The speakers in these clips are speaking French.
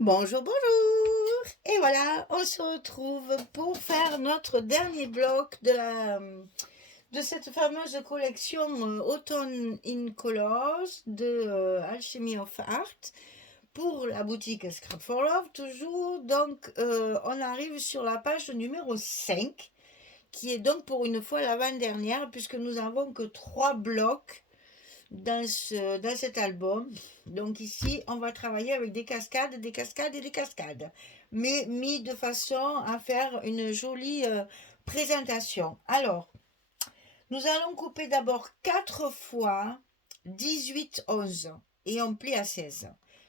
Bonjour, bonjour! Et voilà, on se retrouve pour faire notre dernier bloc de cette fameuse collection Autumn in Colors de Alchemy of Art pour la boutique Scrap for Love toujours. Donc, on arrive sur la page numéro 5 qui est donc pour une fois l'avant-dernière puisque nous n'avons que 3 blocs dans cet album. Donc ici, on va travailler avec des cascades, des cascades et des cascades, mais mis de façon à faire une jolie présentation. Alors, nous allons couper d'abord 4 fois 18, 11 et on plie à 16.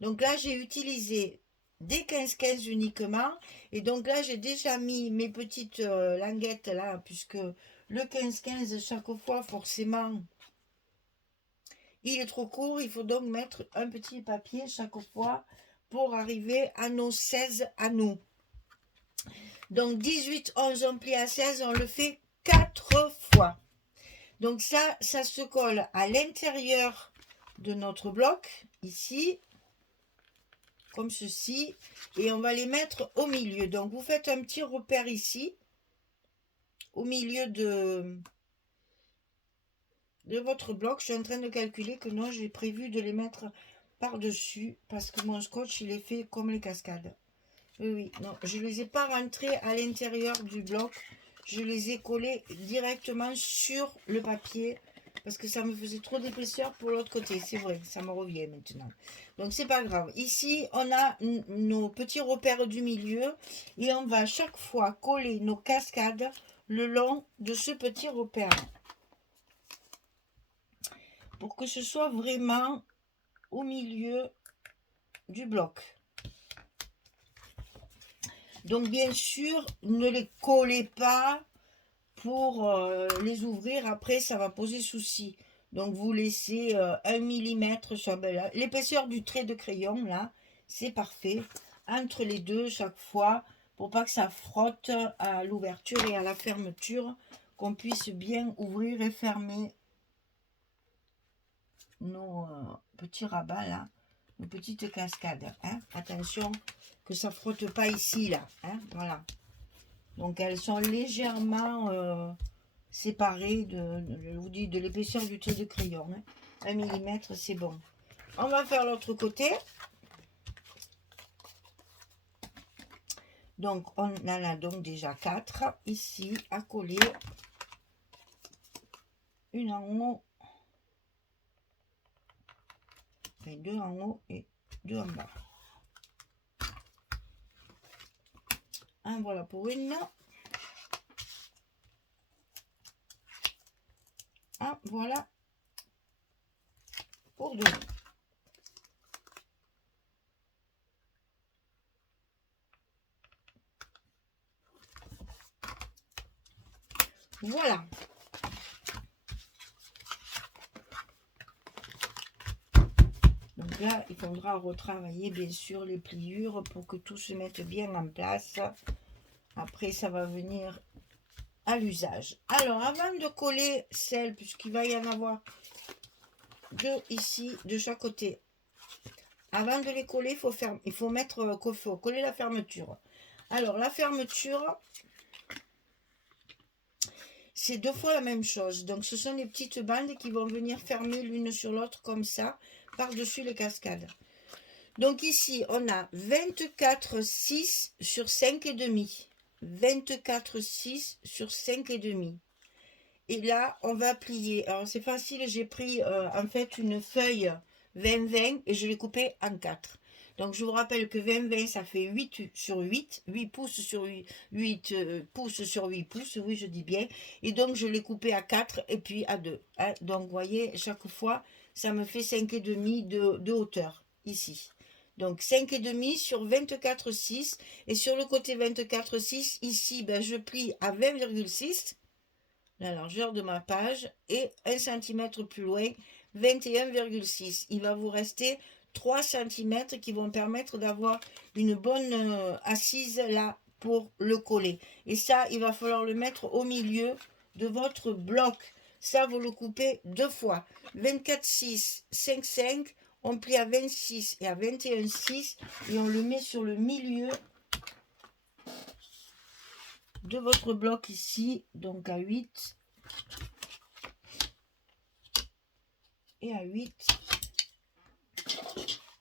Donc là, j'ai utilisé des 15-15 uniquement. Et donc là, j'ai déjà mis mes petites languettes là, puisque le 15-15, chaque fois, forcément, il est trop court, il faut donc mettre un petit papier chaque fois pour arriver à nos 16 anneaux. Donc 18, 11, on plie à 16, on le fait 4 fois. Donc ça se colle à l'intérieur de notre bloc, ici, comme ceci, et on va les mettre au milieu. Donc vous faites un petit repère ici, au milieu de votre bloc. Je suis en train de calculer que non, j'ai prévu de les mettre par-dessus parce que mon scotch, il est fait comme les cascades. Oui, oui, non, je ne les ai pas rentrés à l'intérieur du bloc. Je les ai collés directement sur le papier parce que ça me faisait trop d'épaisseur pour l'autre côté. C'est vrai, ça me revient maintenant. Donc, c'est pas grave. Ici, on a nos petits repères du milieu et on va chaque fois coller nos cascades le long de ce petit repère pour que ce soit vraiment au milieu du bloc. Donc bien sûr, ne les collez pas pour les ouvrir. Après, ça va poser souci. Donc vous laissez 1 millimètre sur l'épaisseur du trait de crayon, là, c'est parfait. Entre les deux chaque fois, pour pas que ça frotte à l'ouverture et à la fermeture, qu'on puisse bien ouvrir et fermer nos petits rabats là, nos petites cascades. Hein. Attention que ça frotte pas ici là. Hein. Voilà. Donc elles sont légèrement séparées je vous dis, de l'épaisseur du trait de crayon. Hein. 1 millimètre, c'est bon. On va faire l'autre côté. Donc on en a donc déjà 4 ici à coller. Une en haut. Et 2 en haut et 2 en bas. Un voilà pour une. Un voilà pour deux. Voilà. Donc là, il faudra retravailler bien sûr les pliures pour que tout se mette bien en place. Après, ça va venir à l'usage. Alors, avant de coller celle, puisqu'il va y en avoir deux ici de chaque côté, avant de les coller, il faut coller la fermeture. Alors, la fermeture, c'est 2 fois la même chose. Donc, ce sont des petites bandes qui vont venir fermer l'une sur l'autre comme ça, par-dessus les cascades. Donc ici, on a 24,6 sur 5,5. 24,6 sur 5,5. Et là, on va plier. Alors, c'est facile, j'ai pris en fait une feuille 20-20 et je l'ai coupée en 4. Donc, je vous rappelle que 20-20, ça fait 8 sur 8, 8 pouces sur 8 pouces sur 8 pouces, oui, je dis bien. Et donc, je l'ai coupé à 4 et puis à 2. Hein. Donc, vous voyez, chaque fois, ça me fait 5,5 de hauteur, ici. Donc, 5,5 sur 24,6. Et sur le côté 24,6, ici, ben, je plie à 20,6. La largeur de ma page et 1 cm plus loin 21,6. Il va vous rester 3 cm qui vont permettre d'avoir une bonne assise là pour le coller. Et ça, il va falloir le mettre au milieu de votre bloc. Ça, vous le coupez 2 fois. 24,6, 5,5. on plie à 26 et à 21,6 et on le met sur le milieu de votre bloc ici, donc à 8 et à 8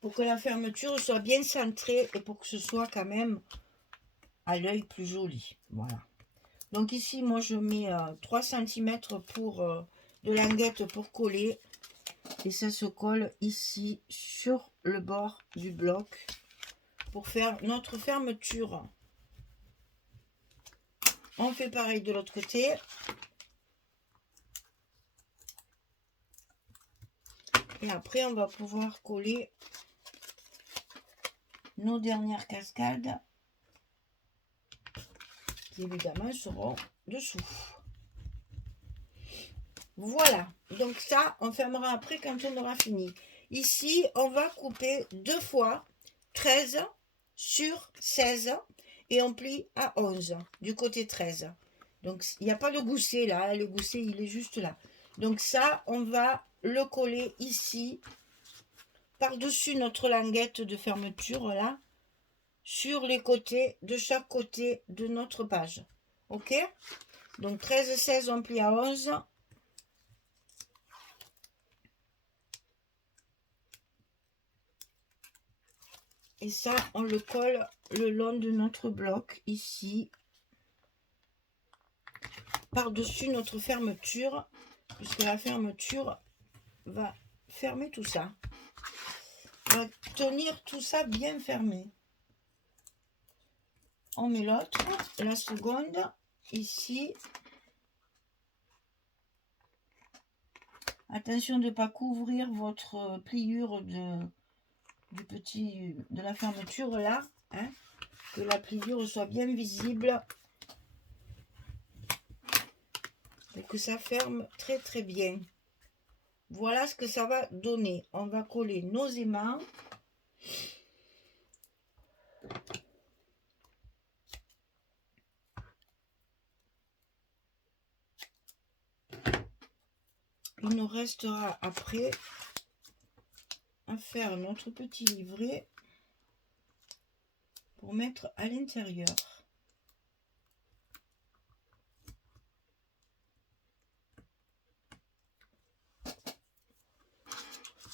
pour que la fermeture soit bien centrée et pour que ce soit quand même à l'œil plus joli. Voilà. Donc ici, moi, je mets 3 cm pour de languette pour coller. Et ça se colle ici sur le bord du bloc pour faire notre fermeture. On fait pareil de l'autre côté. Et après, on va pouvoir coller nos dernières cascades qui évidemment seront dessous. Voilà, donc ça, on fermera après quand on aura fini. Ici, on va couper 2 fois 13 sur 16 et on plie à 11 du côté 13. Donc, il n'y a pas de gousset là, le gousset, il est juste là. Donc ça, on va le coller ici, par-dessus notre languette de fermeture, là, sur les côtés, de chaque côté de notre page. Ok? Donc 13, 16, on plie à 11. Et ça, on le colle le long de notre bloc, ici, par-dessus notre fermeture, puisque la fermeture va fermer tout ça. Va tenir tout ça bien fermé. On met l'autre, la seconde, ici. Attention de ne pas couvrir votre pliure de la fermeture là, hein, que la pliure soit bien visible et que ça ferme très très bien. Voilà ce que ça va donner. On va coller nos aimants. Il nous restera après à faire notre petit livret pour mettre à l'intérieur.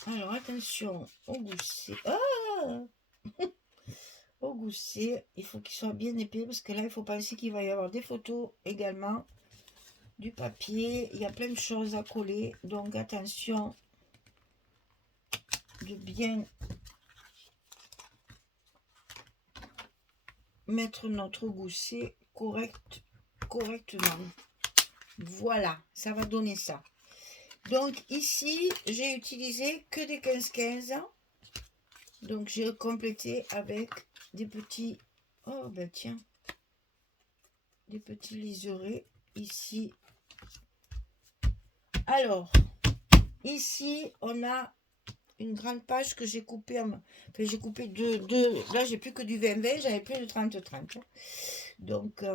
Alors attention au gousset. Ah au gousset, il faut qu'il soit bien épais parce que là il faut penser qu'il va y avoir des photos également, du papier, il y a plein de choses à coller, donc attention de bien mettre notre gousset correctement. Voilà, ça va donner ça. Donc ici, j'ai utilisé que des 15-15. Donc j'ai complété avec des petits... Oh ben tiens. Des petits liserés ici. Alors, ici, on a une grande page que j'ai coupée. Enfin, j'ai coupé deux. Là, j'ai plus que du 20-20. J'avais plus de 30-30. Donc,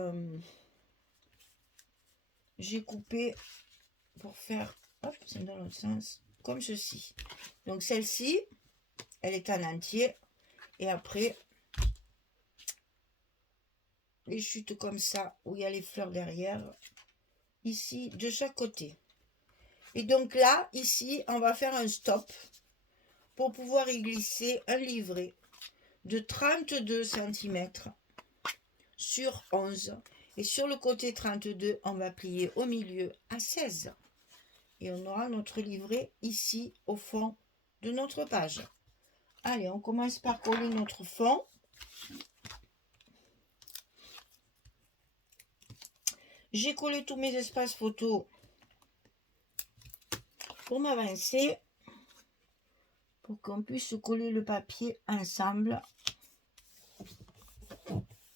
j'ai coupé pour faire... Hop, c'est dans l'autre sens. Comme ceci. Donc, celle-ci, elle est en entier. Et après, les chutes comme ça, où il y a les fleurs derrière. Ici, de chaque côté. Et donc là, ici, on va faire un stop pour pouvoir y glisser un livret de 32 cm sur 11. Et sur le côté 32, on va plier au milieu à 16. Et on aura notre livret ici au fond de notre page. Allez, on commence par coller notre fond. J'ai collé tous mes espaces photos pour m'avancer, pour qu'on puisse coller le papier ensemble.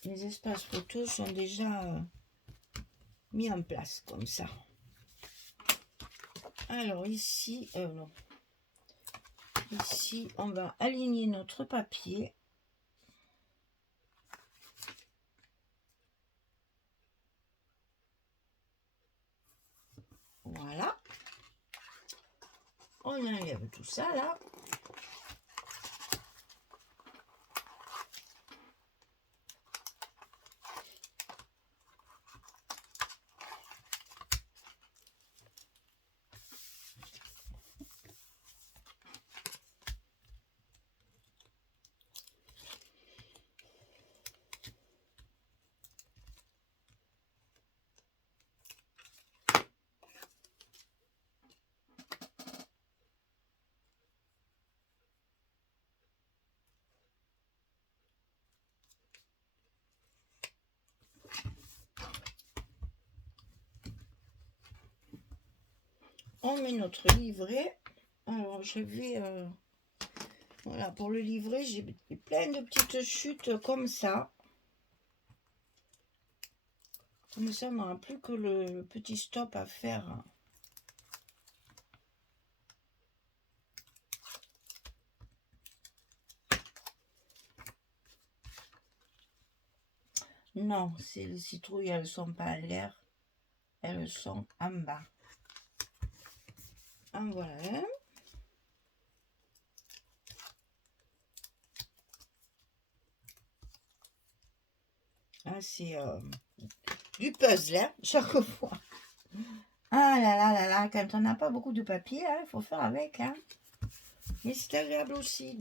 Les espaces photos sont déjà mis en place comme ça. Alors ici, non. Ici, on va aligner notre papier. Voilà. On enlève tout ça là. on met notre livret. Alors, je vais... voilà, pour le livret, j'ai plein de petites chutes comme ça. Comme ça, on n'aura plus que le petit stop à faire. Non, les citrouilles, elles ne sont pas en l'air. Elles sont en bas. En voilà un. Ah, c'est du puzzle, hein, chaque fois. Ah là là là là, quand on n'a pas beaucoup de papier, il faut faire avec. Hein. Mais c'est agréable aussi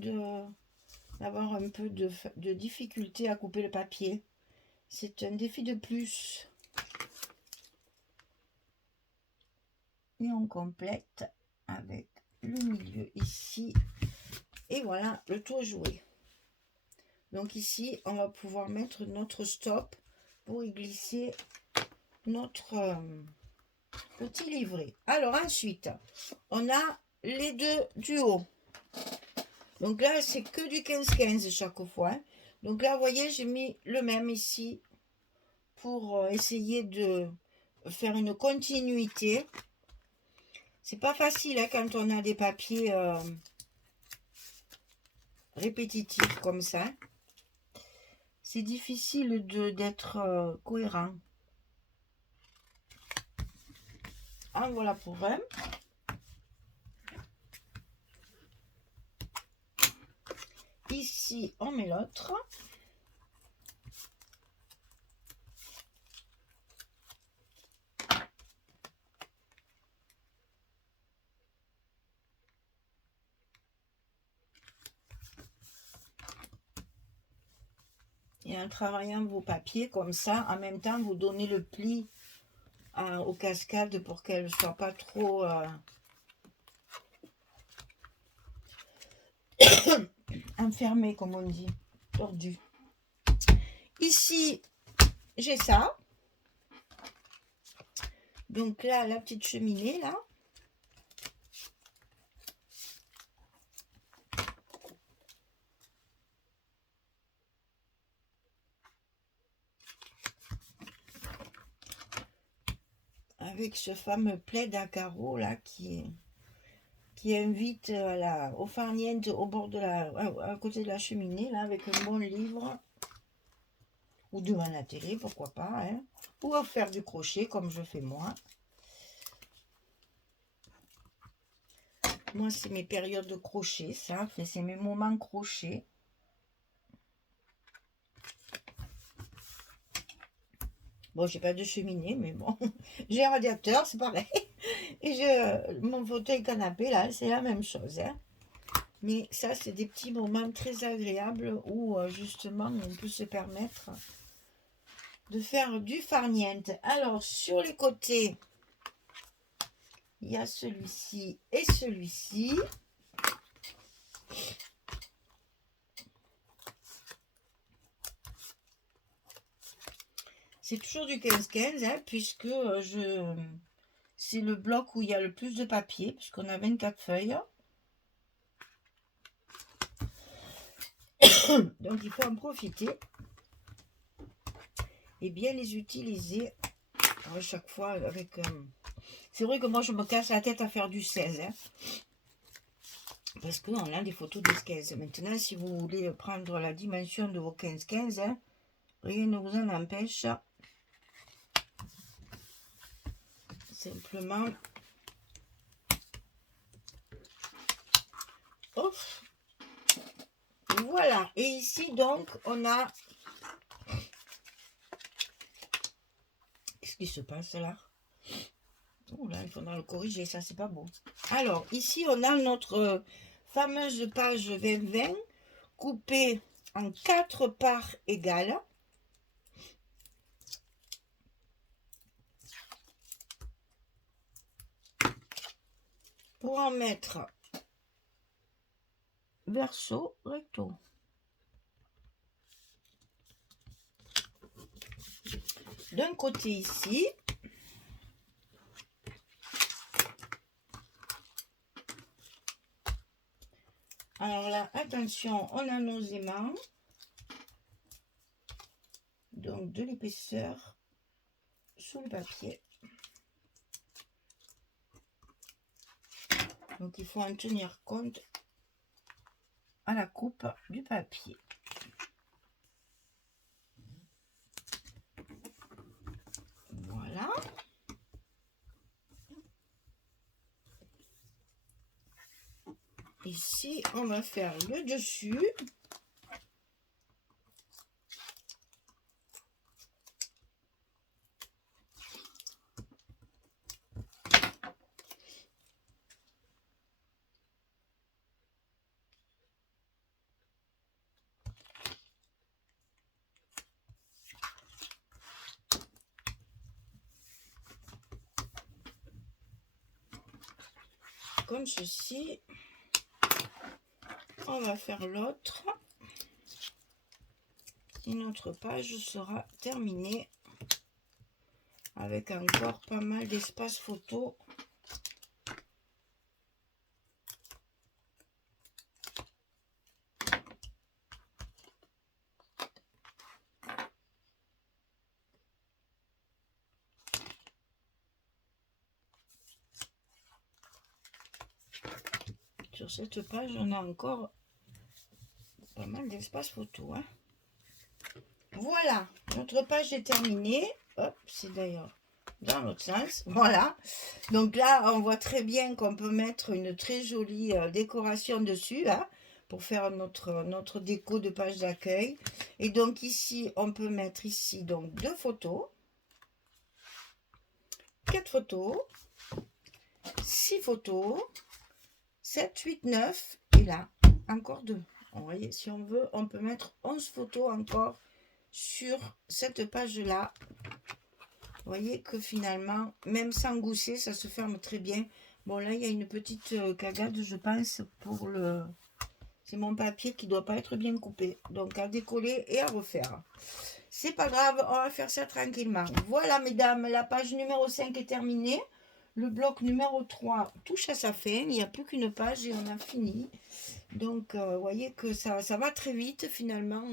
d'avoir un peu de difficulté à couper le papier. C'est un défi de plus. Et on complète avec le milieu ici. Et voilà, le tour joué. Donc ici, on va pouvoir mettre notre stop pour y glisser notre petit livret. Alors ensuite, on a les deux du haut. Donc là, c'est que du 15-15 chaque fois. Donc là, vous voyez, j'ai mis le même ici pour essayer de faire une continuité. C'est pas facile hein, quand on a des papiers répétitifs comme ça. C'est difficile d'être cohérent. En voilà pour un. Ici, on met l'autre. Et en travaillant vos papiers comme ça, en même temps, vous donnez le pli aux cascades pour qu'elles ne soient pas trop enfermées, comme on dit, tordues. Ici, j'ai ça. Donc là, la petite cheminée, là. Avec ce fameux plaid à carreaux, là, qui invite au farniente au bord de à côté de la cheminée, là, avec un bon livre. Ou devant la télé, pourquoi pas. Hein. Ou à faire du crochet, comme je fais moi. Moi, c'est mes périodes de crochet, ça. C'est mes moments crochet. Bon, j'ai pas de cheminée, mais bon. J'ai un radiateur, c'est pareil. Et mon fauteuil canapé, là, c'est la même chose. Hein. Mais ça, c'est des petits moments très agréables où, justement, on peut se permettre de faire du farniente. Alors, sur les côtés, il y a celui-ci et celui-ci. C'est toujours du 15-15, hein, puisque c'est le bloc où il y a le plus de papier, puisqu'on a 24 feuilles. Donc, il faut en profiter et bien les utiliser à chaque fois avec... C'est vrai que moi, je me casse la tête à faire du 16, hein, parce qu'on a des photos de 15. Maintenant, si vous voulez prendre la dimension de vos 15-15, hein, rien ne vous en empêche. Simplement... Oh. Voilà. Et ici, donc, on a... Qu'est-ce qui se passe là? Oh là, il faudra le corriger, ça, c'est pas bon. Alors, ici, on a notre fameuse page 2020 coupée en 4 parts égales. Pour en mettre verso, recto. D'un côté ici, Alors là, attention, on a nos aimants. Donc, de l'épaisseur sous le papier. Donc, il faut en tenir compte à la coupe du papier. Voilà. Ici, on va faire le dessus. Comme ceci. On va faire l'autre. Et notre page sera terminée avec encore pas mal d'espace photo. Sur cette page, on a encore pas mal d'espace photo. Hein. Voilà, notre page est terminée. Hop, c'est d'ailleurs dans l'autre sens. Voilà. Donc là, on voit très bien qu'on peut mettre une très jolie décoration dessus. Hein, pour faire notre déco de page d'accueil. Et donc ici, on peut mettre ici donc 2 photos. 4 photos. 6 photos. 7, 8, 9. Et là, encore 2. Vous voyez, si on veut, on peut mettre 11 photos encore sur cette page-là. Vous voyez que finalement, même sans gousset, ça se ferme très bien. Bon, là, il y a une petite cagade, je pense, pour le... C'est mon papier qui ne doit pas être bien coupé. Donc, à décoller et à refaire. C'est pas grave, on va faire ça tranquillement. Voilà, mesdames, la page numéro 5 est terminée. Le bloc numéro 3 touche à sa fin. Il n'y a plus qu'une page et on a fini. Donc, vous voyez que ça va très vite, finalement.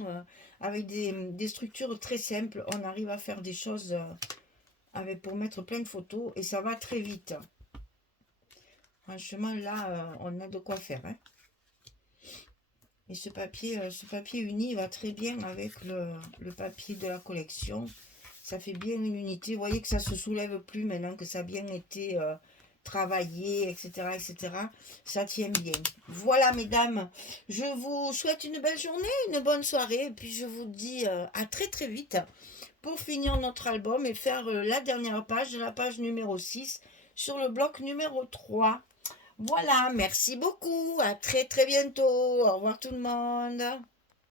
Avec des structures très simples, on arrive à faire des choses pour mettre plein de photos. Et ça va très vite. Franchement, là, on a de quoi faire. Hein. Et ce papier uni va très bien avec le papier de la collection. Ça fait bien une unité. Vous voyez que ça ne se soulève plus maintenant que ça a bien été travaillé, etc., etc. Ça tient bien. Voilà, mesdames. Je vous souhaite une belle journée, une bonne soirée. Et puis, je vous dis à très, très vite pour finir notre album et faire la dernière page, la page numéro 6 sur le bloc numéro 3. Voilà, merci beaucoup. À très très bientôt. Au revoir tout le monde.